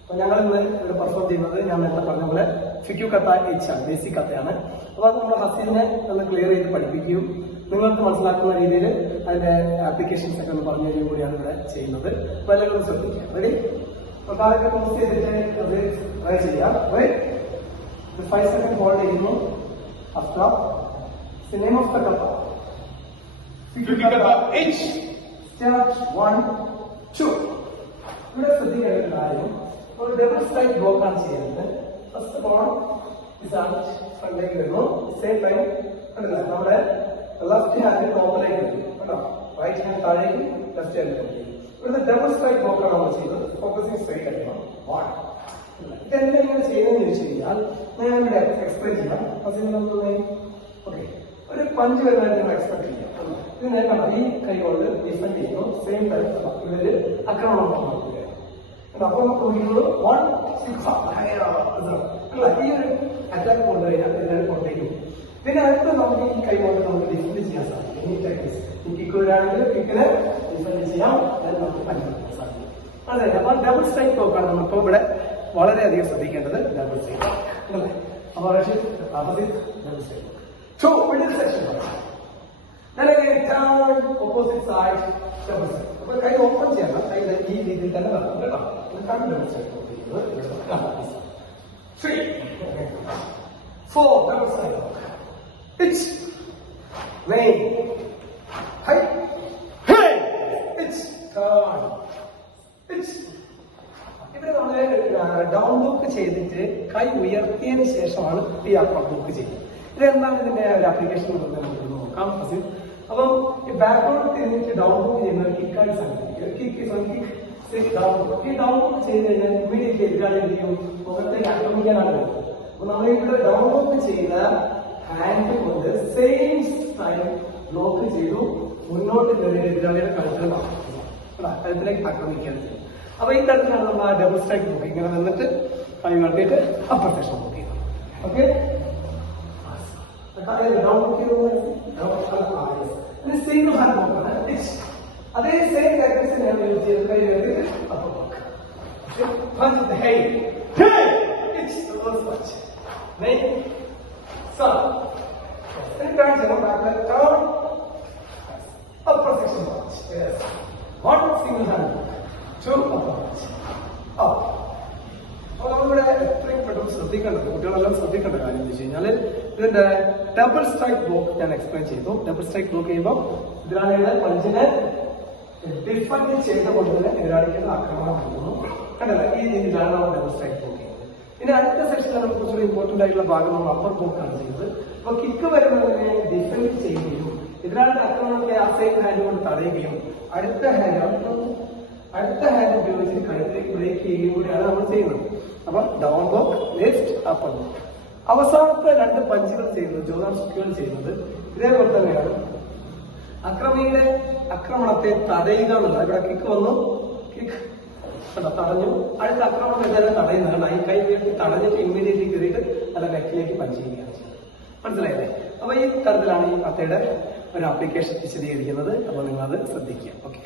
അപ്പൊ ഞങ്ങൾ ഇന്ന് ഇവിടെ പെർഫോം ചെയ്യുന്നത് ഞാൻ നേരത്തെ പറഞ്ഞ പോലെ ഫിക്യു കഥ എച്ച് ആണ്, ബേസിക് കഥയാണ്. അപ്പൊ അത് നമ്മൾ ഹസീലിനെ ഒന്ന് ക്ലിയർ ചെയ്ത് പഠിപ്പിക്കുകയും നിങ്ങൾക്ക് മനസ്സിലാക്കുന്ന രീതിയിൽ അതിന്റെ ആപ്ലിക്കേഷൻസ് ഒക്കെ ഒന്ന് പറഞ്ഞു തരികയും കൂടിയാണ് ഇവിടെ ചെയ്യുന്നത്. അപ്പൊ എല്ലാവരും ശ്രദ്ധിക്കാം. റെഡി? അപ്പൊ കാലൊക്കെ ക്ലോസ് ചെയ്തിട്ട് അത് ട്രൈ ചെയ്യാം. 5 സെക്കൻഡ് ഹോൾഡ് ചെയ്യുന്നു. After the name of the kata. Figure kata H. Start 1, 2. ഇവിടെ ശ്രദ്ധിക്കേണ്ട കാര്യം ഒരു ഡബിൾ സ്ട്രൈക്ക് ബ്ലോക്ക് ആണ് ചെയ്യുന്നത്. ഫസ്റ്റ് ബോൾ ഇതാണ് ഫ്രണ്ടിലേക്ക് വരുന്നു. സെയിം ടൈം നമ്മുടെ ലെഫ്റ്റ് ഹാൻഡ് ടോപ്പിലേക്ക് വരും കേട്ടോ. റൈറ്റ് ഹാൻഡ് താഴേക്ക്, ലെഫ്റ്റ് ഹാൻഡ് ടോപ്പിലേക്ക്. ഇവിടുത്തെ ഡബിൾ സ്ട്രൈക്ക് ബ്ലോക്ക് ആണ് നമ്മൾ ചെയ്യുന്നത്. ഫോക്കസിങ് സ്ട്രൈറ്റ് ആയിരിക്കണം. ഇതെല്ലാം ഇങ്ങനെ ചെയ്യുന്നതെന്ന് ചോദിച്ചു കഴിഞ്ഞാൽ ഞാൻ ഇവിടെ എക്സ്പ്ലെയിൻ ചെയ്യാം. ഓക്കെ, ഒരു പഞ്ച് വരുന്നതായിട്ട് നിങ്ങൾ എക്സ്പെക്ട് ചെയ്യാം. ഇത് നേരിടാം. ഈ കൈ കൊണ്ട് ഡിഫെൻഡ് ചെയ്യുന്നു. സെയിം ടൈം ഇവര് ആക്രമണം നോക്കുകയാണ്. അപ്പൊ നോക്കിക്കുന്നത് 1 6 അല്ല, ഈ ഒരു അറ്റാക്ക് കൊണ്ടുകഴിഞ്ഞാൽ എല്ലാവരും പുറത്തേക്ക് പോകും. പിന്നെ അടുത്ത് നമുക്ക് ഈ കൈ കൊണ്ട് നമുക്ക് ഡിഫെൻഡ് ചെയ്യാൻ സാധിക്കും. ഈ ടെക്നിക്സ് ഈ കിക്ക് വരാണെങ്കിൽ കിക്കിന് ഡിഫെൻഡ് ചെയ്യാം, അത് നമുക്ക് പഞ്ച് സാധിക്കും. അതെ, അപ്പൊ ഡബിൾ സ്ട്രൈക്ക് നോക്കാണ് നമ്മളിപ്പോ ഇവിടെ വളരെയധികം ശ്രദ്ധിക്കേണ്ടത്. ഡബിൾ സ്ട്രൈക്ക് അല്ലേ? അപ്പൊ double strike. So, middle section. Then again, down, opposite side, double side. അപ്പോൾ കൈ ഓപ്പൺ ചെയ്യണം. കൈ ഈ രീതിയിൽ തന്നെ നടക്കും കേട്ടോ. Double side. 3, 4, double side. Pitch, lane, height, hey, pitch, turn, pitch. ഇവിടെ നമ്മൾ ഡൗൺ ബുക്ക് ചെയ്തിട്ട് കൈ ഉയർത്തിയതിന് ശേഷമാണ് ഈ അപ്പർ ബുക്ക് ചെയ്യുന്നത്. ഇതെന്താണ് ഇതിന്റെ ഒരു ആപ്ലിക്കേഷൻ നമുക്ക് നോക്കാം. അപ്പം ഈ ബാക്ക്വേർഡ് തിരിഞ്ഞിട്ട് ഡൗൺ ബുക്ക് ചെയ്യുന്ന ഒരു കിക്കായി സാധിക്കും. Kick down book. ഈ ഡൗൺ ബുക്ക് ചെയ്ത് കഴിഞ്ഞാൽ ഇമ്മീഡിയറ്റ്ലി എതിരാളി എന്ത് ചെയ്യും? മുഖത്തേക്ക് ആക്രമിക്കാനാണ് വരുന്നത്. അപ്പൊ നമ്മളിവിടെ ഡൗൺ ബുക്ക് ചെയ്ത ഹാൻഡ് കൊണ്ട് സെയിം ടൈം ബ്ലോക്ക് ചെയ്തു മുന്നോട്ട് കയറിയ എതിരാളിയുടെ കഴുത്തിലേക്ക് ആക്രമിക്കാൻ ചെയ്യും. അപ്പൊ ഈ തരത്തിലാണ് നമ്മൾ ആ ഡബിൾ സ്ട്രൈക്ക് ബുക്ക് ഇങ്ങനെ നിന്നിട്ട് കൈ കട്ടിയിട്ട് അപ്പർ സെക്ഷൻ ബുക്ക് ചെയ്യും. ഓക്കെ, സിംഗിൾ ഹാൻഡ് നോക്കണം. അതേ സെയിം ടാക്ടിക്സ് ഞാൻ യൂസ് ചെയ്ത് കൈ കയറിയിട്ട് upper book. Punch the head. Hey! It's the first punch. Then, stop. Then turn back, turn. Upper section punch. Yes. 1 single hand. 2 upper punch. Up. അപ്പോൾ നമ്മളിവിടെ എത്രയും പെട്ടെന്ന് ശ്രദ്ധിക്കേണ്ടത്, കുട്ടികളെല്ലാം ശ്രദ്ധിക്കേണ്ട കാര്യം എന്ന് വെച്ച് കഴിഞ്ഞാൽ ഇതിന്റെ ഡബിൾ സ്ട്രൈക്ക് ബ്ലോക്ക് ഞാൻ എക്സ്പ്ലെയിൻ ചെയ്തു. ഡബിൾ സ്ട്രൈക്ക് ബ്ലോക്ക് ചെയ്യുമ്പോൾ എതിരാളിയുടെ പഞ്ചിനെ ഡിഫെൻഡ് ചെയ്തുകൊണ്ട് തന്നെ എതിരാളിക്കുന്ന ആക്രമണം നടത്തുന്നു. കണ്ടല്ല, ഈ രീതിയിലാണ് നമ്മൾ ഡബിൾ സ്ട്രൈക്ക് ബ്ലോക്ക് ചെയ്യുന്നത്. ഇനി അടുത്ത സെക്ഷനിൽ നമുക്ക് കുറച്ചുകൂടി ഇമ്പോർട്ടന്റ് ആയിട്ടുള്ള ഭാഗം നമ്മൾ അപ്പർ ബ്ലോക്കാണ് ചെയ്യുന്നത്. അപ്പൊ കിക്ക് വരുന്നതിനെ ഡിഫെൻഡ് ചെയ്യുകയും എതിരാളിയുടെ ആക്രമണത്തെ ആ സെയിം ഹാൻഡ് കൊണ്ട് തടയുകയും അടുത്ത ഹാൻഡ് ഉപയോഗിച്ച് കഴുത്തിലേക്ക് ബ്രേക്ക് ചെയ്യുകയും കൂടിയാണ് നമ്മൾ ചെയ്യുന്നത്. അപ്പൊ ഡൗൺ ബോക്ക്, ലെഫ്റ്റ്, അപ്പർ ബോക്ക്. അവസാനത്തെ 2 പഞ്ചുകൾ ചെയ്യുന്നത് ജോർദാൻ സുക്കികൾ ചെയ്യുന്നത് ഇതേപോലെ തന്നെയാണ്. അക്രമിയുടെ ആക്രമണത്തെ തടയുക എന്നുള്ളത്. ഇവിടെ കിക്ക് വന്നു, കിക്ക് തടഞ്ഞു, അടുത്ത ആക്രമണം എന്തായാലും തടയുന്നതാണ്. ഈ കൈ ഉയർത്തി തടഞ്ഞിട്ട് ഇമ്മീഡിയറ്റ്ലി കയറിയിട്ട് അത് നെക്കിലേക്ക് പഞ്ച് ചെയ്യുകയാണ് ചെയ്യുന്നത്. മനസ്സിലായില്ലേ? അപ്പൊ ഈ തരത്തിലാണ് ഈ കഥയുടെ ഒരു ആപ്ലിക്കേഷൻ വിശദീകരിക്കുന്നത്. അപ്പൊ നിങ്ങളത് ശ്രദ്ധിക്കുക. ഓക്കെ.